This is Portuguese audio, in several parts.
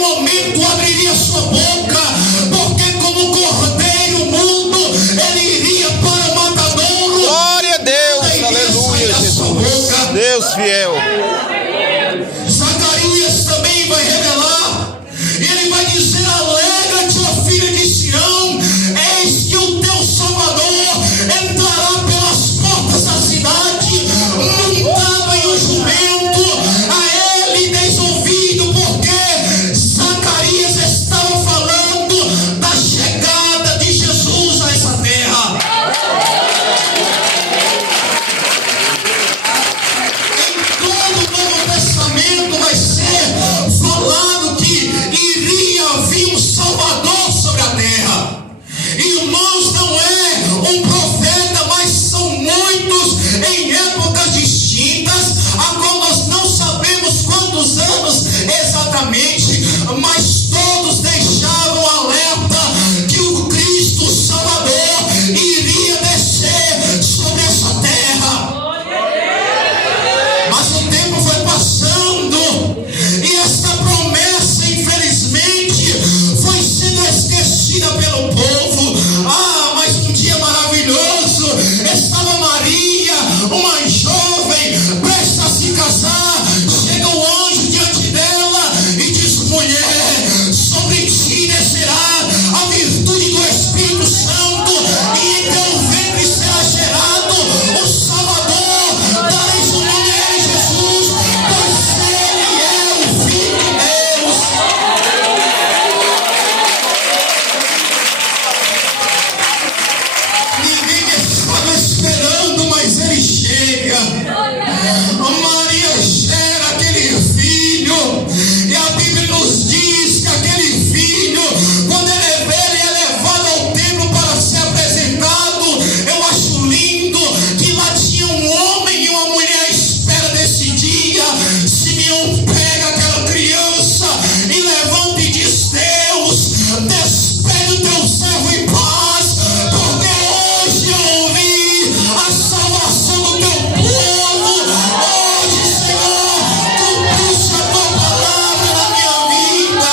nenhum momento abriria sua boca, porque como cordeiro mudo, ele iria para o matadouro. Glória a Deus, aleluia, Jesus. Deus fiel. Zacarias também vai revelar, e ele vai dizer: alegra-te, ó filha de Sião, eis que o teu Salvador entrará pelas portas da cidade, montado em um jumento. A ele deis ouvido, porque Zacarias estava falando da chegada de Jesus a essa terra. Em todo o Novo Testamento vai ser falado que iria vir um Salvador sobre a terra. Irmãos, não é um profeta, mas são muitos em épocas distintas, a qual nós não sabemos quantos anos exatamente, mas todos deixavam alerta que o Cristo Salvador iria descer sobre essa terra. Mas o tempo foi passando e esta promessa, infelizmente, foi sendo esquecida pelo povo. Mas um dia maravilhoso, estava Maria, uma jovem, prestes a se casar. Chega o anjo diante dela e diz: mulher, sobre ti descerá a virtude do Espírito Santo, e em teu ventre será gerado o Salvador. Dareis o nome a ele Jesus, pois ele é o Filho de Deus. Ninguém estava esperando, mas ele chega. Maria gera aquele filho, e a Bíblia nos diz que aquele filho, quando ele é velho e é levado ao templo para ser apresentado, eu acho lindo que lá tinha um homem e uma mulher à espera desse dia. Simeão pega aquela criança e levanta e diz: Deus, despede o teu servo em paz, porque hoje eu ouvi a salvação do teu povo. Hoje, Senhor, cumpriste a tua palavra na minha vida.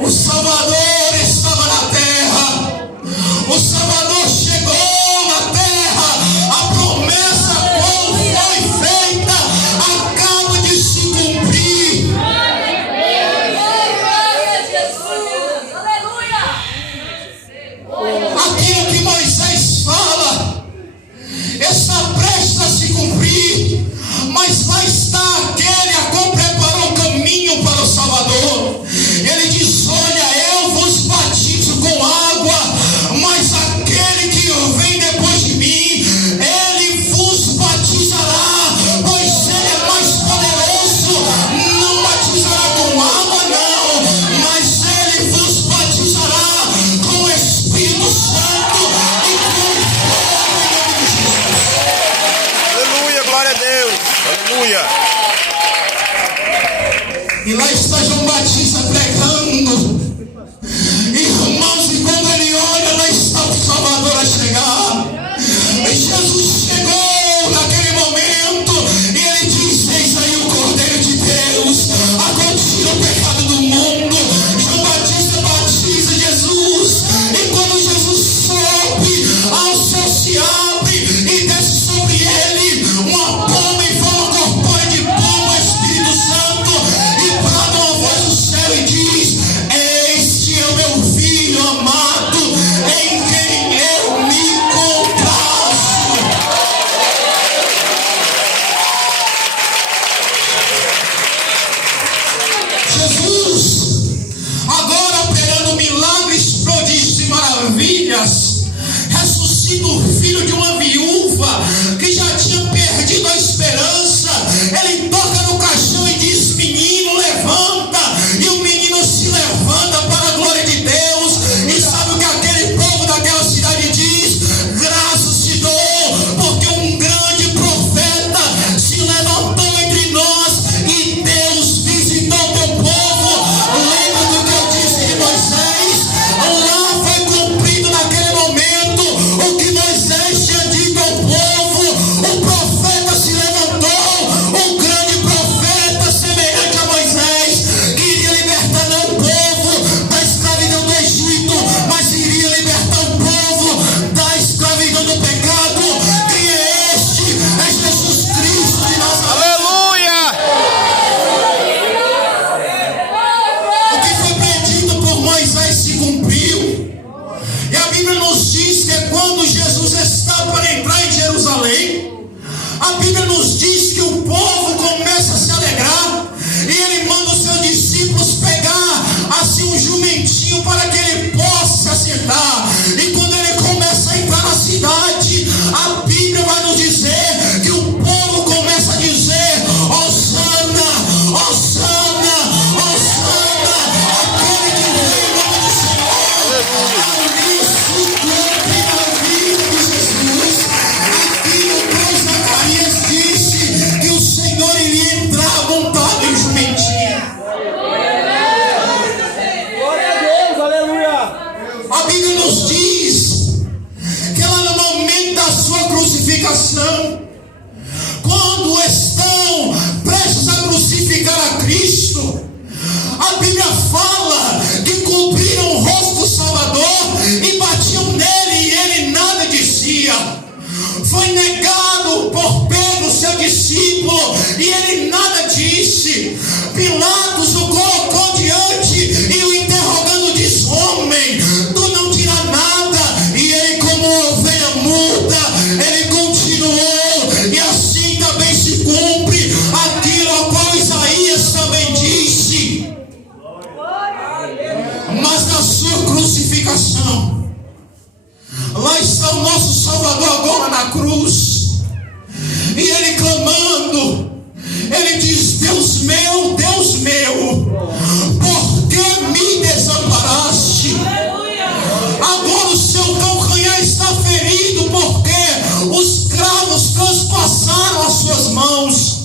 O Salvador estava na terra. O Salvador chegou na terra. A promessa qual foi feita acaba de se cumprir. Aquilo que Moisés fala está prestes a se cumprir, mas lá está aquele a qual preparou o caminho para o Salvador. Ele diz: olha, eu vos batizo com água, mas aquele que vem depois de mim, ele vos batizará, pois ele é mais poderoso. Não batizará com água, não, mas ele vos batizará com o Espírito Santo e com fogo, em nome de Jesus. Aleluia, glória a Deus. Aleluia. E lá está João Batista pregando. Irmãos, e quando ele olha, lá está o Salvador a chegar. E Jesus chegou naquele momento e ele diz: eis aí o Cordeiro de Deus, a qual tira o pecado do mundo. João Batista batiza Jesus, e quando Jesus sobe, ao céu se abre e desce sobre ele uma pomba em forma corpórea de pomba, Espírito Santo, e brada uma voz do céu e nos diz que o povo começa a se alegrar, e ele manda os seus discípulos pegar assim um jumentinho para que ele possa se assentar. E quando ele começa a entrar na cidade, a Bíblia vai nos dizer que o povo começa a dizer: Hosana, Hosana, Hosana, aquele que vem em nome do Senhor. Isso cumpre a vida de Jesus. Aqui o Deus Zacarias disse que o Senhor iria entrar montado em jumentinho. Glória a Deus, aleluia. A Bíblia nos diz que lá no momento da sua crucificação, quando estão prestes a crucificar a Cristo, a Bíblia fala que cobriram o rosto do Salvador e batiam nele, e ele nada dizia. Foi negado por Pedro, seu discípulo, e ele nada disse. Pilatos o colocou diante e o interrogando, diz: homem, tu não tira nada. E ele, como ovelha muda, ele continuou. E assim também se cumpre aquilo ao qual Isaías também disse. Mas na sua crucificação, lá está o nosso Salvador agora na cruz. E ele clamando, ele diz: Deus meu, por que me desamparaste? Agora o seu calcanhar está ferido, porque os cravos transpassaram as suas mãos.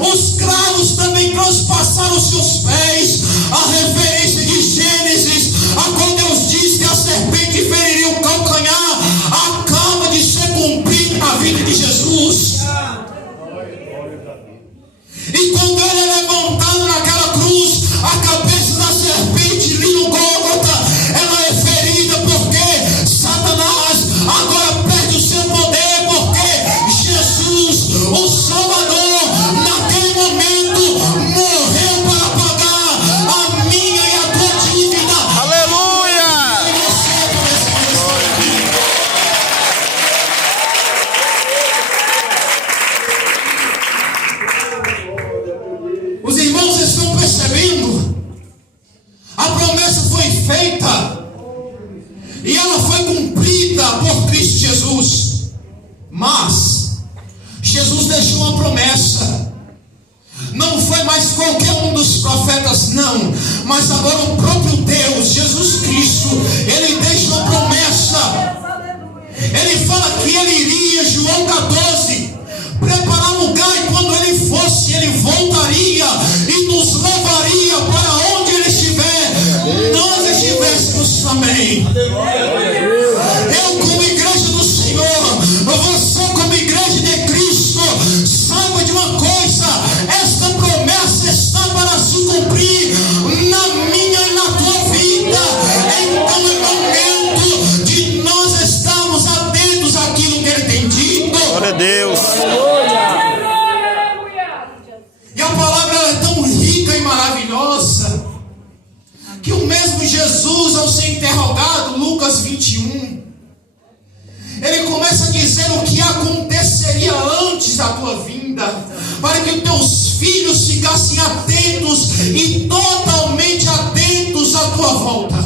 Os cravos também transpassaram os seus pés. A referência de Gênesis, a qual Deus diz que a serpente feriria o calcanhar, acaba de ser cumprida na vida de Jesus. E quando ele é levantado naquela cruz, a cabeça da serpente ali no Gólgota, ela é ferida, porque Satanás agora perde o seu poder, porque Jesus, o Salvador, naquele momento morreu para pagar a minha e a tua dívida. Aleluia! E você começa a Os irmãos estão percebendo? A promessa foi feita e ela foi cumprida por Cristo Jesus. Mas Jesus deixou uma promessa. Não foi mais qualquer um dos profetas, não, mas agora o próprio Deus, Jesus Cristo, ele deixa uma promessa. Ele fala que ele iria, João 14, preparar lugar, e quando ele fosse, ele voltaria e nos levaria para onde ele estiver, nós estivéssemos também. Eu, como igreja do Senhor, você, como igreja de Cristo, saiba de uma coisa: esta promessa está para se cumprir na minha e na tua vida. Então é momento de nós estarmos atentos àquilo que ele tem dito. Glória a Deus. E a palavra é tão rica e maravilhosa que o mesmo Jesus, ao ser interrogado, Lucas 21, ele começa a dizer o que aconteceria antes da tua vinda, para que os teus filhos ficassem atentos e totalmente atentos à tua volta.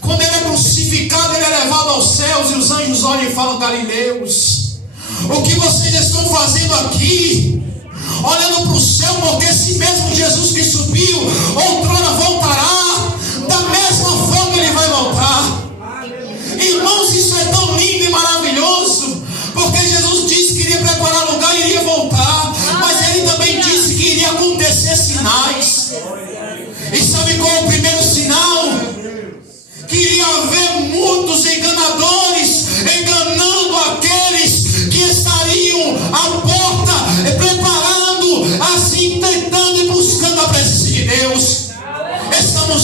Quando ele é crucificado, ele é levado aos céus, e os anjos olham e falam: Galileus, o que vocês estão fazendo aqui, olhando para o céu? Porque esse mesmo Jesus que subiu, outrora voltará, da mesma forma ele vai voltar. Irmãos, isso é tão lindo e maravilhoso, porque Jesus disse que iria preparar lugar e iria voltar, mas ele também disse que iria acontecer sinais. E sabe qual é o primeiro sinal? Que iria haver muitos enganadores, enganando aqueles que estariam à porta, preparando, assim, tentando e buscando a presença de Deus. Estamos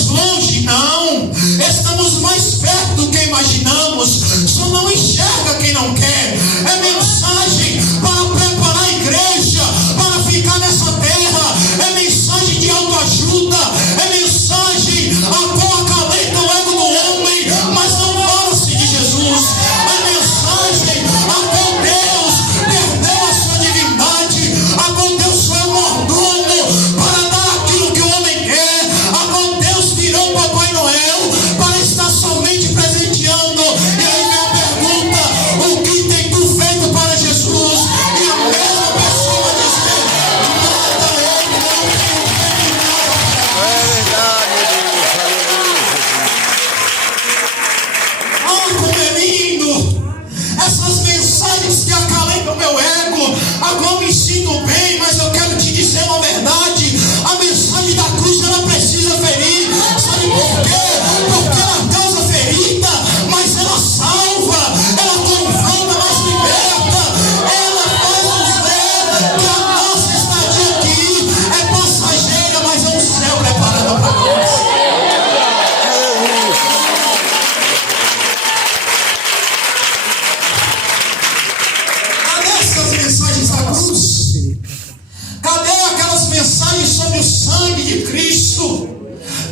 de Cristo?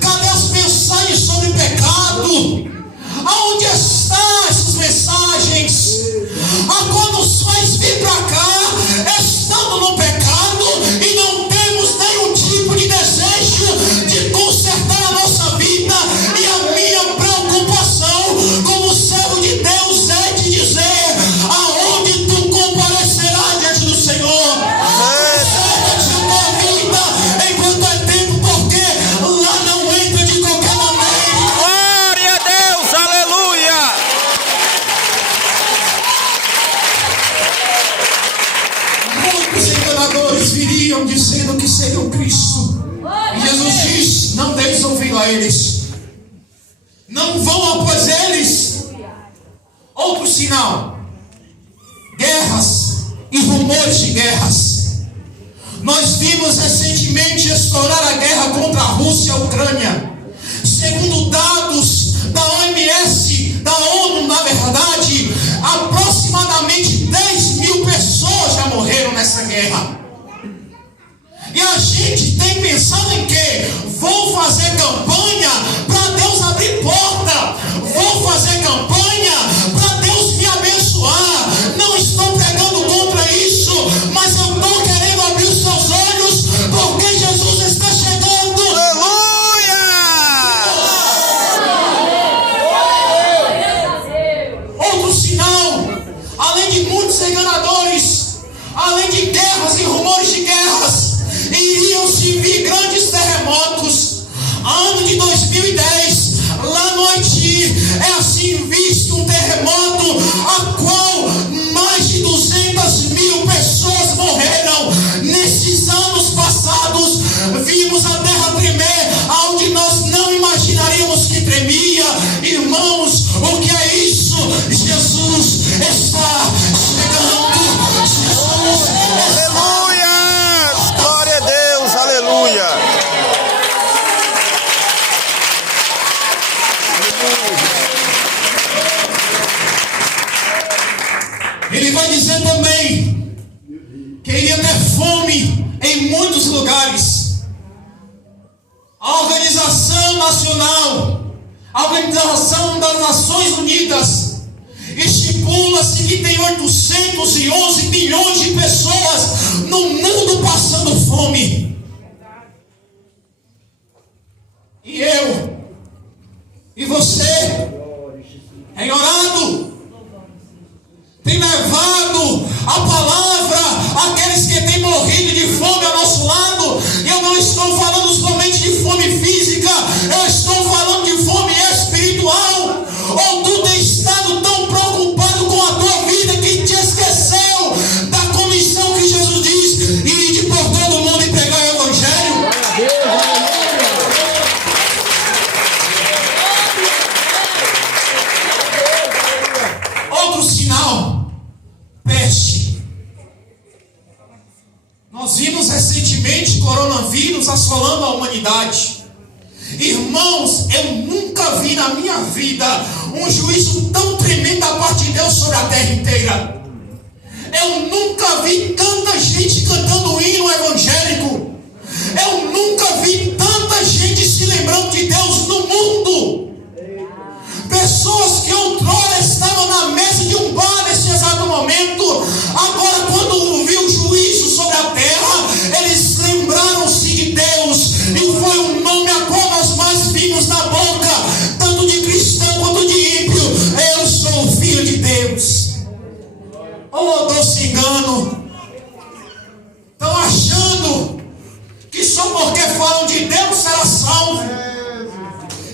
Cadê as mensagens sobre pecado? Aonde estão essas mensagens? Agora nos faz vir para cá, estando no pecado, e não temos nenhum tipo de desejo de consertar a nossa vida. E a minha preocupação como servo de Deus é de dizer: aonde tu comparecerás diante do Senhor? Conserta-te a tua vida enquanto é tempo, porque lá não entra de qualquer maneira. Glória a Deus, aleluia. Muitos enganadores viriam dizendo que seria o Cristo. E Jesus diz: não deis ouvido a eles, não vão após eles. Outro sinal: guerras e rumores de guerras. Nós vimos recentemente estourar a guerra contra a Rússia e a Ucrânia. Segundo dados da OMS, da ONU, na verdade, aproximadamente 10 mil pessoas já morreram nessa guerra. E a gente tem pensado em quê? Vou fazer campanha para Deus abrir porta. Vou fazer campanha para Deus me abençoar. Não estou pregando contra isso, mas eu estou querendo abrir os seus olhos, porque Jesus está chegando. Aleluia. Outro sinal: além de muitos enganadores, além de guerras e rumores de guerras, iriam se vir grandes terremotos. Ano de 2010, lá no Haiti, é assim visto um terremoto, a qual mais de 200 mil pessoas morreram. Nesses anos passados, vimos a terra tremer, aonde nós não imaginaríamos que tremia. Irmãos, o que é isso? Jesus está chegando. Jesus está. Aleluia. Glória a Deus, aleluia. Ele vai dizer também que iria ter fome em muitos lugares. A Organização Nacional, a Organização das Nações Unidas, estipula-se que tem 811 milhões de pessoas no mundo passando fome. E eu e você tem orado, tem levado a palavra àqueles que têm morrido de fome ao nosso lado. Eu não estou falando somente de fome física, eu estou falando de fome espiritual. Ou tu tem estado tão preocupado com a tua vida que te esqueceu da comissão que Jesus diz: ide por todo o mundo e pregar o Evangelho? Outro sinal: peste. Nós vimos recentemente coronavírus assolando a humanidade. Irmãos, eu nunca vi na minha vida um juízo tão tremendo da parte de Deus sobre a terra inteira. Eu nunca vi tanta gente cantando hino evangélico. Eu nunca vi tanta gente se lembrando de Deus no mundo. Pessoas que outrora estavam na mesa de um bar nesse exato momento, agora, quando viu o juízo sobre a terra, eles lembraram-se de Deus, e foi um nome a qual nós mais vimos na boca, tanto de cristão quanto de ímpio: eu sou o Filho de Deus. Oh, doce engano! Estão achando que só porque falam de Deus será salvo.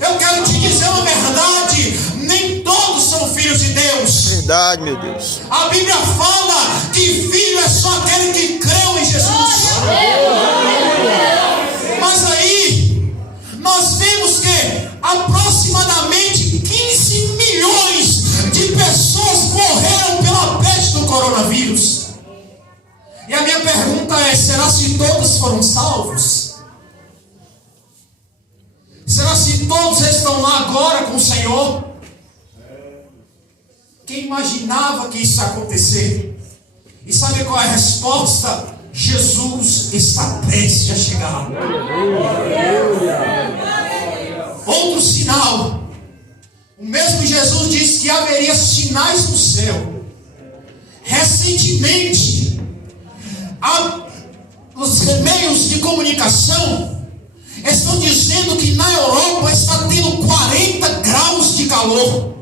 Eu quero te dizer uma verdade: nem todos são filhos de Deus. Verdade, meu Deus. A Bíblia fala que filho é só aquele que creu em Jesus. Mas aí, nós vemos que aproximadamente 15 milhões de pessoas morreram pela peste do coronavírus. E a minha pergunta é: será se todos foram salvos? Será se todos estão lá agora com o Senhor? Quem imaginava que isso ia acontecer? E sabe qual é a resposta? Jesus Jesus está prestes a chegar. Outro sinal. O mesmo Jesus disse que haveria sinais no céu. Recentemente, os meios de comunicação estão dizendo que na Europa está tendo 40 graus de calor.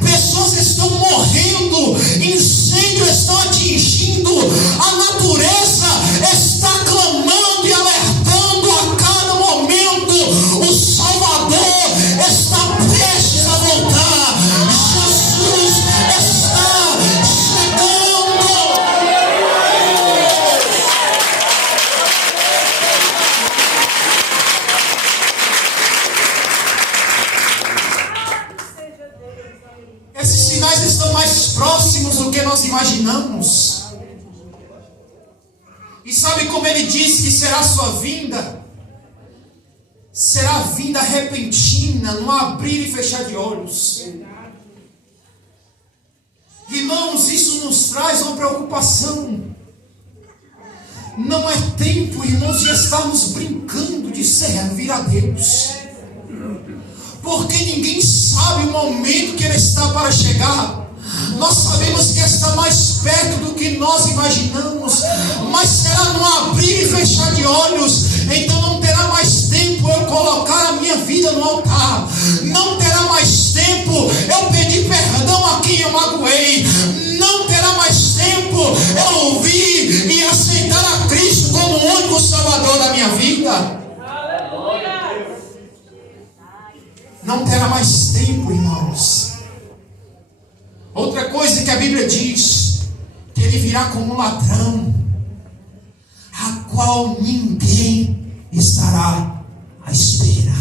Pessoas estão morrendo, incêndios estão atingindo, a natureza está clamando e alertando a cada momento. O Salvador está prestes a voltar. Jesus está chegando. Esses sinais estão mais próximos do que nós imaginamos. E sabe como ele disse que será a sua vinda? Será vinda repentina, no abrir e fechar de olhos. Irmãos, isso nos traz uma preocupação. Não é tempo, irmãos, de estarmos brincando de servir a Deus. Porque ninguém sabe o momento que Ele está para chegar. Nós sabemos que está mais perto do que nós imaginamos, mas será no abrir e fechar de olhos. Então não terá mais tempo eu colocar a minha vida no altar. Não terá mais tempo eu pedir perdão a quem eu magoei. Não terá mais tempo eu ouvir e aceitar a Cristo como o único Salvador da minha vida. Não terá mais tempo, irmãos. Outra coisa que a Bíblia diz, que Ele virá como um ladrão, a qual ninguém estará à espera.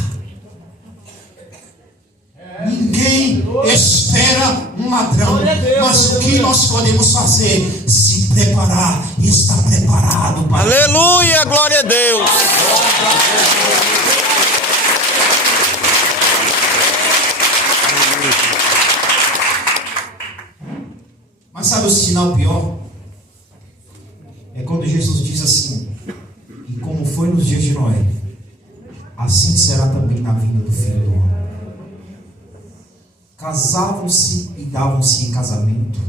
Ninguém espera um ladrão, mas o que nós podemos fazer? Se preparar e estar preparado para... Aleluia, glória a Deus. Mas sabe o sinal pior? É quando Jesus diz assim: e como foi nos dias de Noé, assim será também na vinda do Filho do Homem. Casavam-se e davam-se em casamento,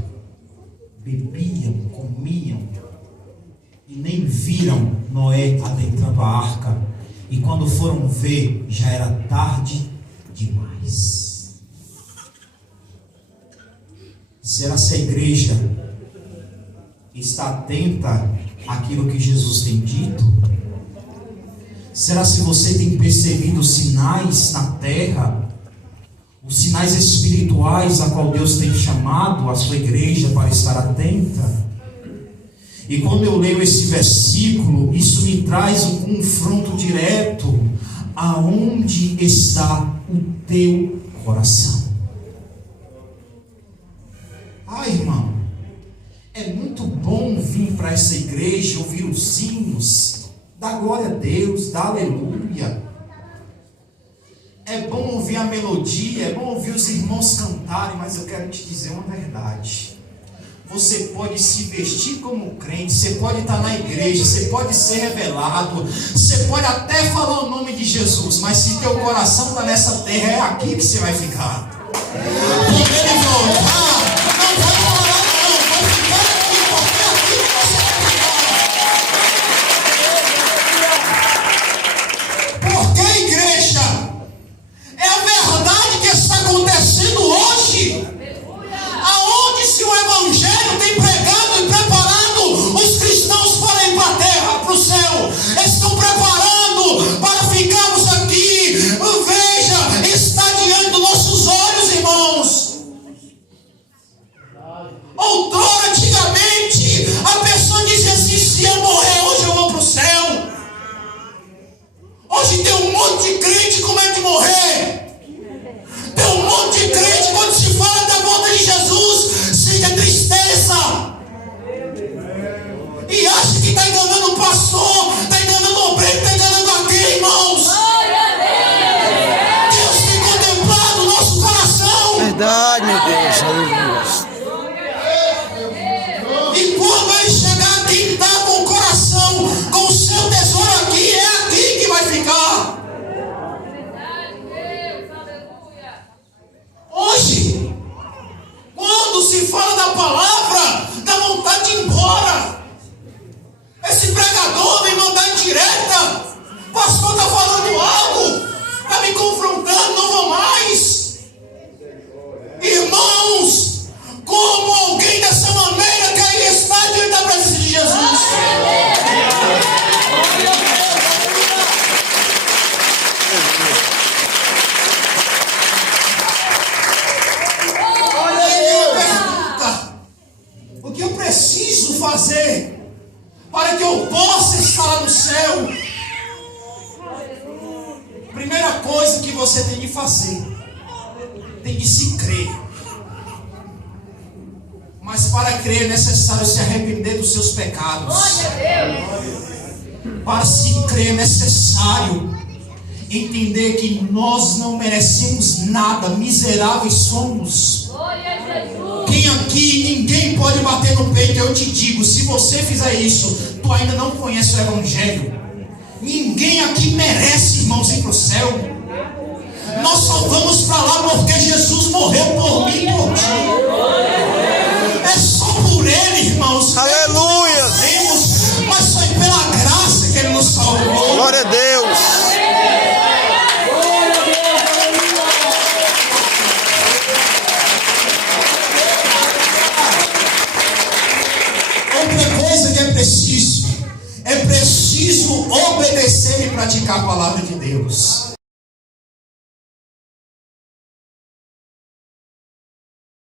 bebiam, comiam, e nem viram Noé adentrando a arca, e quando foram ver, já era tarde demais. Será se a igreja está atenta àquilo que Jesus tem dito? Será se você tem percebido os sinais na terra, os sinais espirituais a qual Deus tem chamado a sua igreja para estar atenta? E quando eu leio esse versículo, isso me traz um confronto direto. Aonde está o teu coração? Irmão, é muito bom vir para essa igreja, ouvir os hinos, dar glória a Deus, dar aleluia. É bom ouvir a melodia, é bom ouvir os irmãos cantarem, mas eu quero te dizer uma verdade. Você pode se vestir como crente, você pode estar na igreja, você pode ser revelado, você pode até falar o nome de Jesus, mas se teu coração está nessa terra, é aqui que você vai ficar. Quando Ele voltar, não vai morar não, vai ficar aqui, porque é aqui que você vai ficar. Porque, igreja, é a verdade que está acontecendo hoje. Aonde se o Evangelho tem pregado e preparado os cristãos para ir para a terra, para o céu, estão preparando para ficarmos aqui. Veja, está diante dos nossos olhos, irmãos. Esse pregador vem mandar em direta. O pastor está falando algo, está me confrontando, não vou mais. Irmãos, como alguém dessa maneira que aí está diante da presença de Jesus? Olha aí, pergunta: o que eu preciso fazer para que eu possa estar lá no céu? Primeira coisa que você tem que fazer, tem que se crer. Mas para crer é necessário se arrepender dos seus pecados. Para se crer é necessário entender que nós não merecemos nada, miseráveis somos. Quem aqui, ninguém pode bater no peito. Eu te digo, se você fizer isso, tu ainda não conhece o Evangelho. Ninguém aqui merece, irmãos, ir para o céu. Nós só vamos para lá porque Jesus morreu por mim e por ti. É só por Ele, irmãos. Aleluia. Mas foi pela graça que Ele nos salvou. Glória a Deus. Outra coisa que é preciso obedecer e praticar a palavra de Deus.